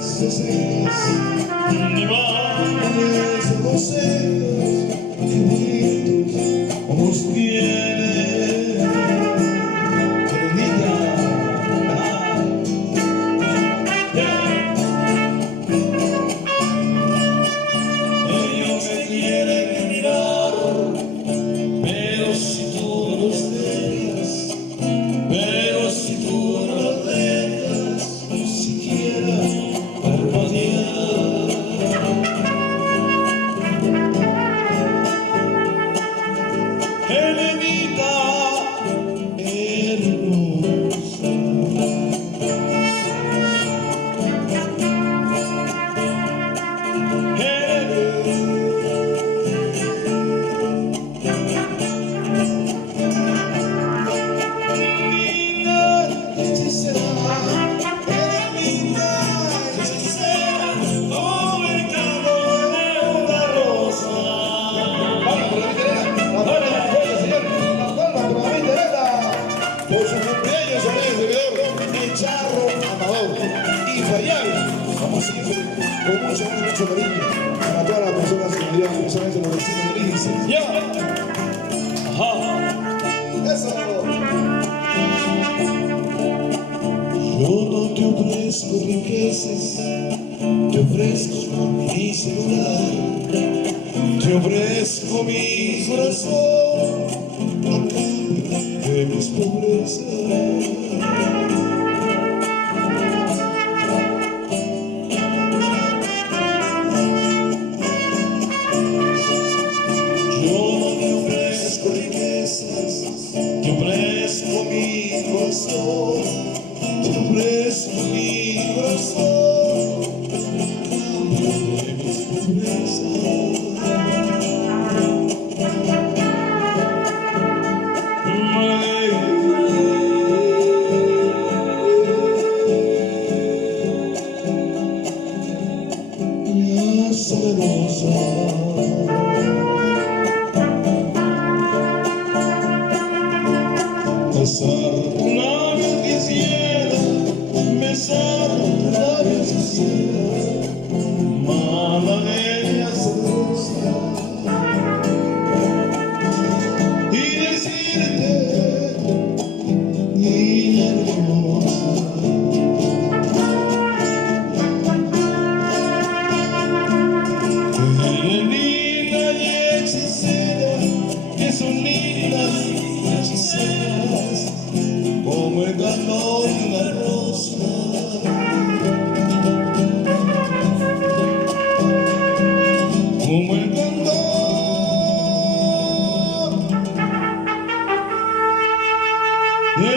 Ni más los celos que bonitos ojos tiene, queridita. Ellos me quieren mirar, pero si tú no los dejas, pero si tú no los dejas, ni siquiera parpadear. Helenita hermosa, por su cumpleaños, amigos de Vidor, el Charro Amador, infallable. Vamos a seguir con mucho cariño para todas las personas que me ayudan, especialmente los vecinos de Lídice. ¡Ya! ¡Ajá! ¡Eso! Yo no te ofrezco riquezas, te ofrezco mi celular, te ofrezco mi corazón a cambio de mis pobrezas. Te ofrezco mi corazón, te ofrezco mi corazón, cambio de mis pobrezas. Ya sabemos besar tus labios quisiera, besar tus labios quisiera, malagueña sabrosa, y decirte, niña hermosa, que eres linda y hechicera, que son lindas y hechiceras, como el calor de una rosa, como el calor de